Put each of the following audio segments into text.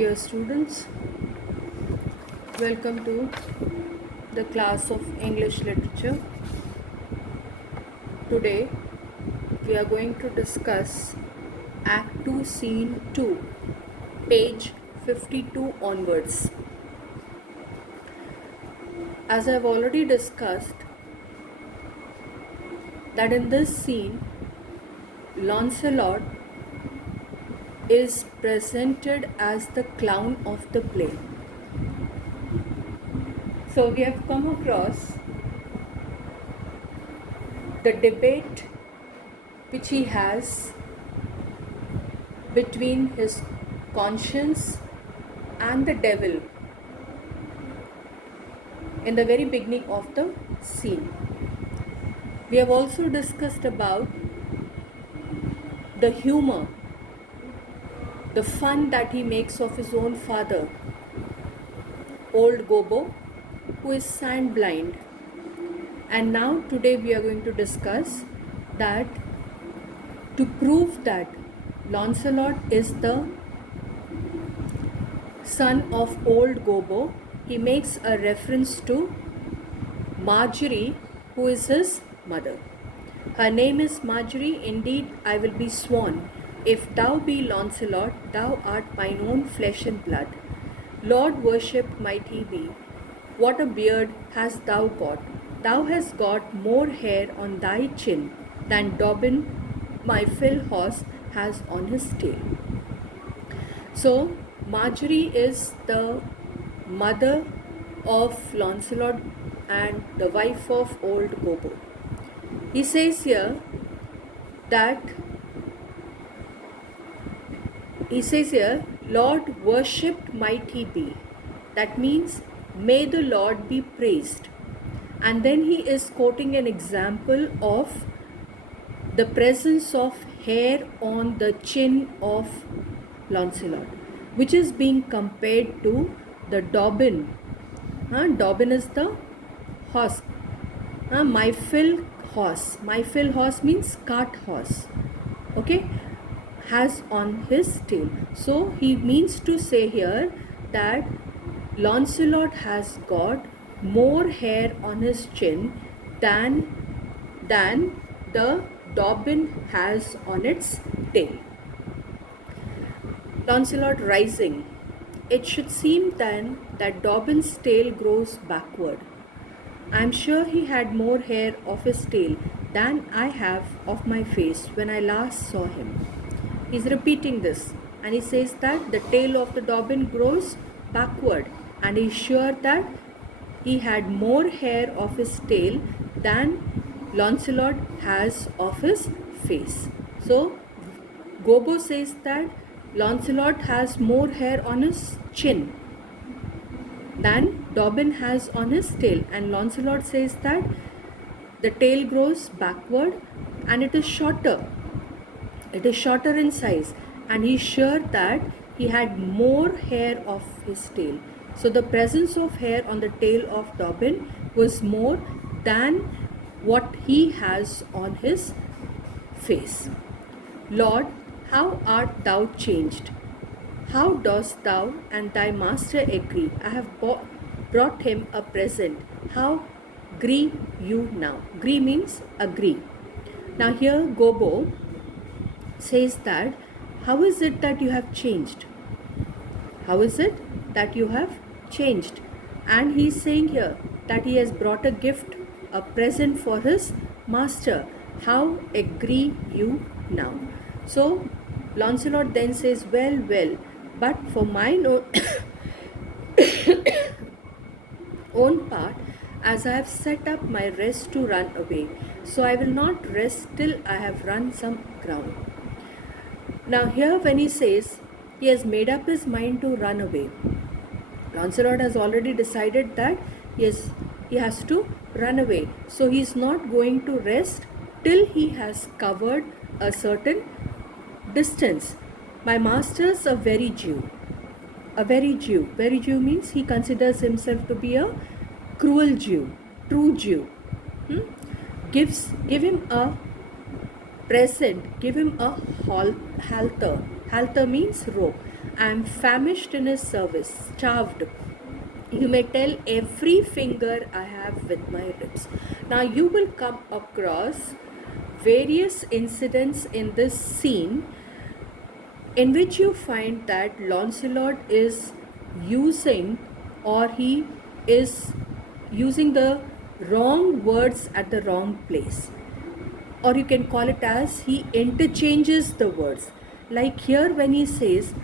Dear students, welcome to the class of English Literature. Today we are going to discuss Act 2 Scene 2, page 52 onwards. As I have already discussed that in this scene Lancelot is presented as the clown of the play. So we have come across the debate which he has between his conscience and the devil in the very beginning of the scene. We have also discussed about the humor, the fun that he makes of his own father, old Gobbo, who is sand blind. And now today we are going to discuss that to prove that Lancelot is the son of old Gobbo, he makes a reference to Marjorie, who is his mother. Her name is Marjorie, indeed I will be sworn. If thou be Lancelot, thou art mine own flesh and blood. Lord worshipped might he be. What a beard hast thou got! Thou hast got more hair on thy chin than Dobbin, my Phil horse, has on his tail. So, Marjorie is the mother of Lancelot and the wife of old Gobbo. He says here that Lord worshipped might he be. That means may the Lord be praised. And then he is quoting an example of the presence of hair on the chin of Lancelot, which is being compared to the Dobbin. Dobbin is the horse. My Phil horse. My Phil horse means cart horse. Okay, has on his tail. So he means to say here that Lancelot has got more hair on his chin than the Dobbin has on its tail. Lancelot rising. It should seem then that Dobbin's tail grows backward. I am sure he had more hair of his tail than I have of my face when I last saw him. He is repeating this and he says that the tail of the Dobbin grows backward, and he is sure that he had more hair of his tail than Lancelot has of his face. So Gobbo says that Lancelot has more hair on his chin than Dobbin has on his tail, and Lancelot says that the tail grows backward and it is shorter. It is shorter in size, and he is sure that he had more hair of his tail. So the presence of hair on the tail of Dobbin was more than what he has on his face. Lord, how art thou changed! How dost thou and thy master agree? I have brought him a present. How agree you now? Agree means agree. Now here Gobbo says that, how is it that you have changed? How is it that you have changed? And he is saying here that he has brought a gift, a present for his master. How agree you now? So Lancelot then says, well, but for mine own part, as I have set up my rest to run away, so I will not rest till I have run some ground. Now here when he says he has made up his mind to run away, Lancelot has already decided that he has to run away. So he is not going to rest till he has covered a certain distance. My master's a very Jew. A very Jew. Very Jew means he considers himself to be a cruel Jew, true Jew. Give him a present, give him a halter. Halter means rope. I am famished in his service, starved. You may tell every finger I have with my ribs. Now you will come across various incidents in this scene in which you find that Lancelot is using, or he is using the wrong words at the wrong place, or you can call it as he interchanges the words. Like here when he says,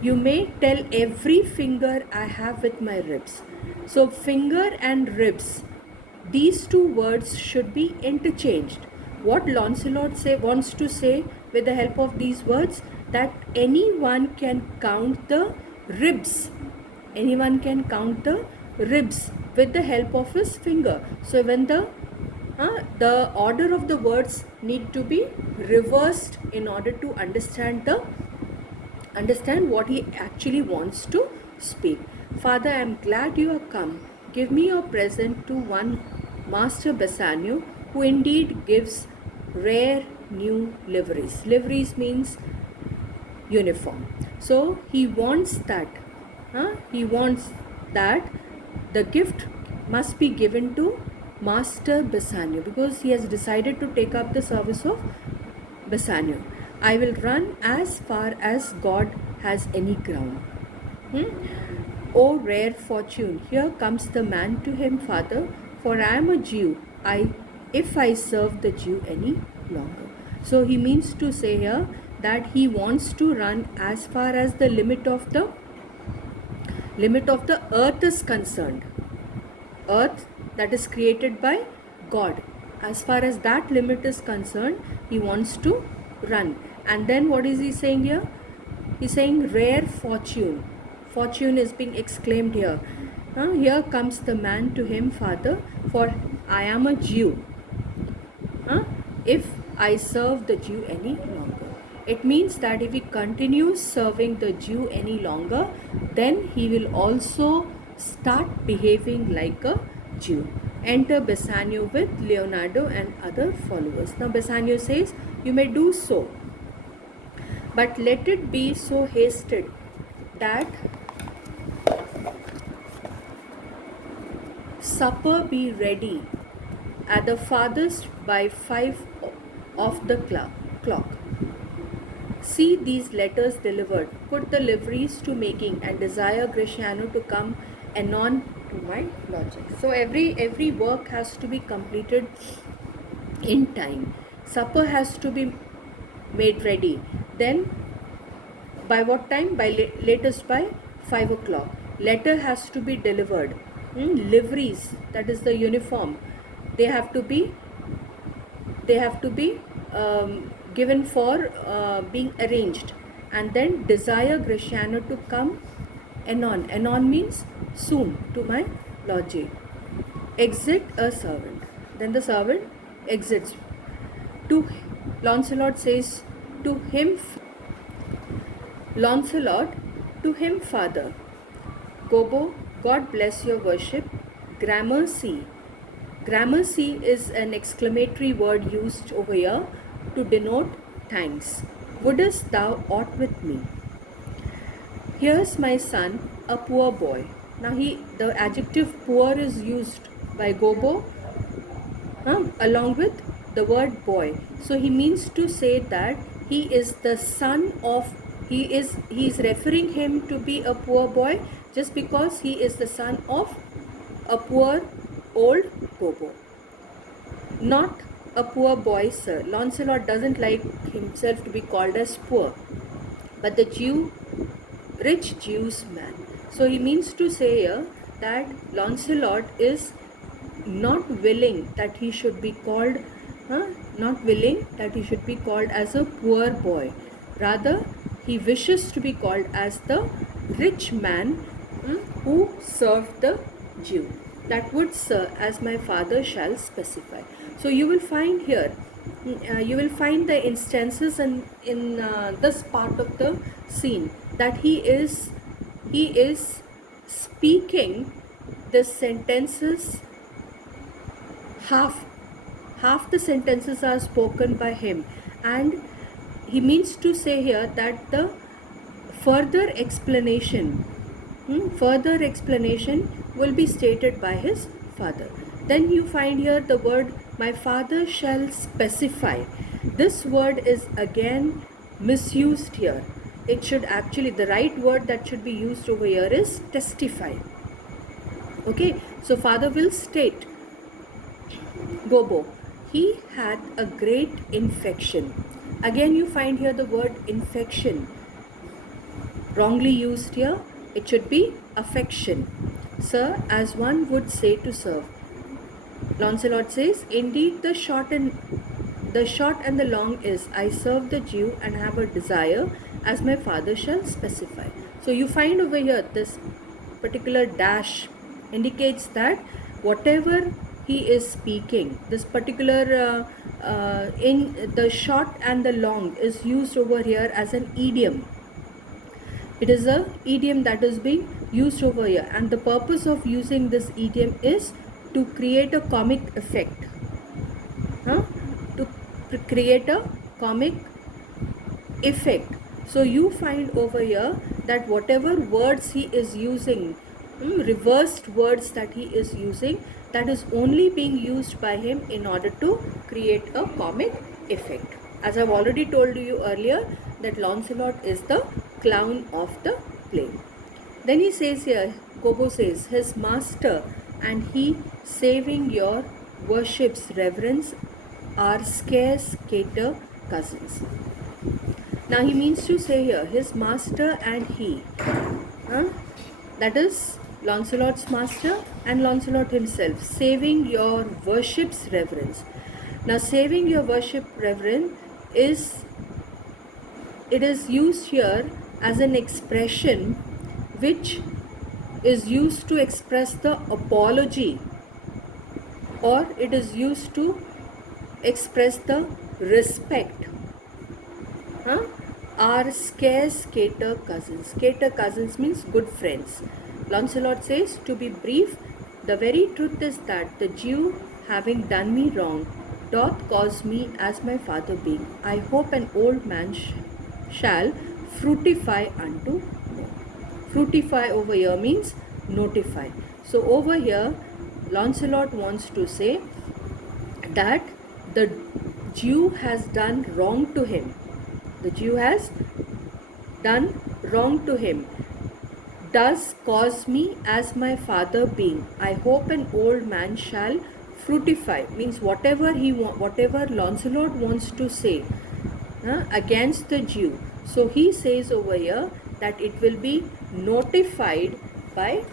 you may tell every finger I have with my ribs. So finger and ribs, these two words should be interchanged. What Lancelot wants to say with the help of these words, that anyone can count the ribs. Anyone can count the ribs with the help of his finger. So when the order of the words need to be reversed in order to understand what he actually wants to speak. Father, I am glad you have come. Give me your present to one Master Bassanio, who indeed gives rare new liveries. Liveries means uniform. So he wants that. He wants that the gift must be given to Master Bassanio, because he has decided to take up the service of Bassanio. I will run as far as God has any ground. O rare fortune, here comes the man to him, Father, for I am a Jew, if I serve the Jew any longer. So he means to say here that he wants to run as far as the limit of the earth is concerned. Earth that is created by God. As far as that limit is concerned, he wants to run. And then what is he saying here? He's saying rare fortune. Fortune is being exclaimed here. Here comes the man to him, Father, for I am a Jew. If I serve the Jew any longer. It means that if he continues serving the Jew any longer, then he will also start behaving like a Jew. Enter Bassanio with Leonardo and other followers. Now Bassanio says, you may do so, but let it be so hasted that supper be ready at the farthest by 5 of the clock. See these letters delivered. Put the liveries to making and desire Gratiano to come anon to my lodging. So every work has to be completed in time. Supper has to be made ready. Then by what time? By latest by 5 o'clock. Letter has to be delivered. Liveries, that is the uniform, they have to be given for being arranged. And then desire Gratiano to come anon. Anon means soon to my lodging. Exit a servant. Then the servant exits. To Lancelot says to him, Lancelot to him, Father, Gobbo, God bless your worship. Gramercy. Gramercy is an exclamatory word used over here to denote thanks. Wouldst thou aught with me? Here's my son, a poor boy. Now the adjective poor is used by Gobbo along with the word boy. So he means to say that he is the son of, he is referring him to be a poor boy just because he is the son of a poor old Gobbo. Not a poor boy, sir. Lancelot doesn't like himself to be called as poor, but the rich Jew's man. So he means to say here that Lancelot is not willing that he should be called as a poor boy. Rather, he wishes to be called as the rich man who served the Jew. That would, sir, as my father shall specify. So you will find here, you will find the instances in this part of the scene that he is speaking the sentences, half the sentences are spoken by him, and he means to say here that the Further explanation, further explanation will be stated by his father. Then you find here the word my father shall specify. This word is again misused here. It should actually, the right word that should be used over here is testify. Okay, so father will state, Bobo, he had a great infection. Again you find here the word infection. Wrongly used here, it should be affection. Sir, as one would say to serve. Lancelot says, indeed the short and the long is, I serve the Jew and have a desire as my father shall specify. So you find over here this particular dash indicates that whatever he is speaking, this particular in the short and the long is used over here as an idiom. It is a idiom that is being used over here, and the purpose of using this idiom is to create a comic effect. To create a comic effect. So you find over here that whatever words he is using, reversed words that he is using, that is only being used by him in order to create a comic effect. As I've already told you earlier, that Lancelot is the clown of the play. Then he says here, Gobbo says, his master and he, saving your worship's reverence, are scarce cater cousins. Now he means to say here, his master and he, that is Lancelot's master and Lancelot himself, saving your worship's reverence. Now saving your worship reverence is, it is used here as an expression which is used to express the apology, or it is used to express the respect. Are scarce cater cousins. Cater cousins means good friends. Lancelot says, to be brief, the very truth is that the Jew, having done me wrong, doth cause me as my father being. I hope an old man shall fructify unto me. Fructify over here means notify. So over here, Lancelot wants to say that the Jew has done wrong to him. The Jew has done wrong to him. Does cause me as my father being. I hope an old man shall fructify. Means whatever whatever Lancelot wants to say against the Jew. So he says over here that it will be notified by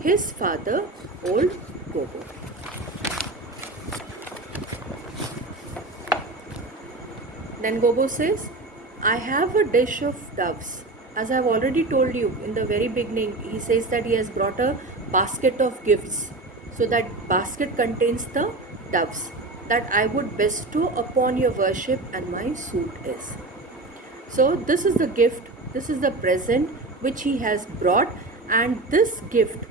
his father, old Gobbo. Then Gobbo says, I have a dish of doves. As I have already told you in the very beginning, he says that he has brought a basket of gifts. So that basket contains the doves that I would bestow upon your worship, and my suit is. So this is the gift, this is the present which he has brought, and this gift,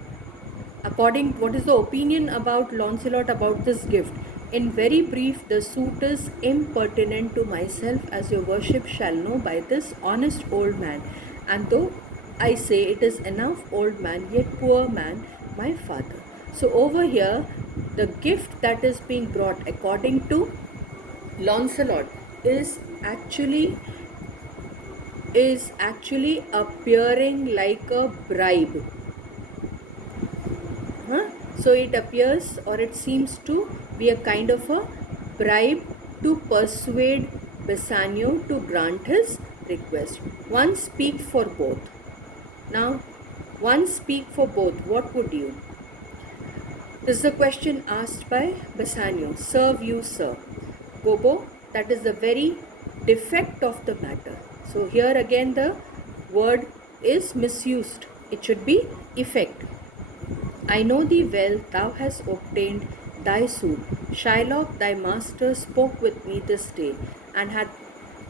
according what is the opinion about Lancelot about this gift? In very brief, the suit is impertinent to myself, as your worship shall know by this honest old man. And though I say it is enough old man, yet poor man, my father. So over here, the gift that is being brought according to Lancelot is actually appearing like a bribe. So it appears, or it seems to be a kind of a bribe to persuade Bassanio to grant his request. One speak for both. Now, one speak for both. What would you? This is the question asked by Bassanio. Serve you, sir. Gobbo, that is the very defect of the matter. So here again the word is misused. It should be effect. I know thee well, thou hast obtained thy suit. Shylock, thy master, spoke with me this day, and had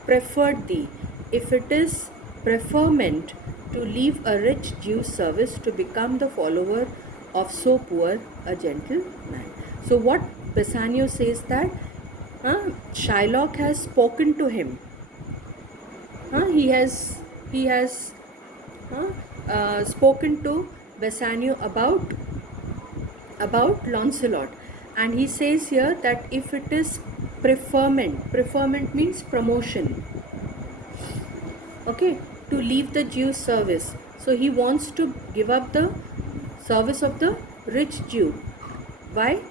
preferred thee, if it is preferment, to leave a rich Jew's service to become the follower of so poor a gentleman. So what Bassanio says that Shylock has spoken to him. He has spoken to Bassanio about Lancelot, and he says here that if it is preferment means promotion, okay, to leave the Jew service. So he wants to give up the service of the rich Jew. Why?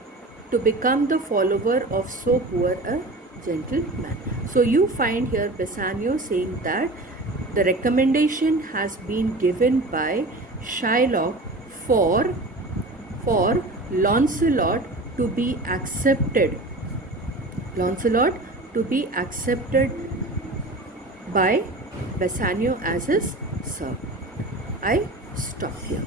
To become the follower of so poor a gentleman. So you find here Bassanio saying that the recommendation has been given by Shylock for Lancelot to be accepted. Lancelot to be accepted by Bassanio as his servant. I stop here.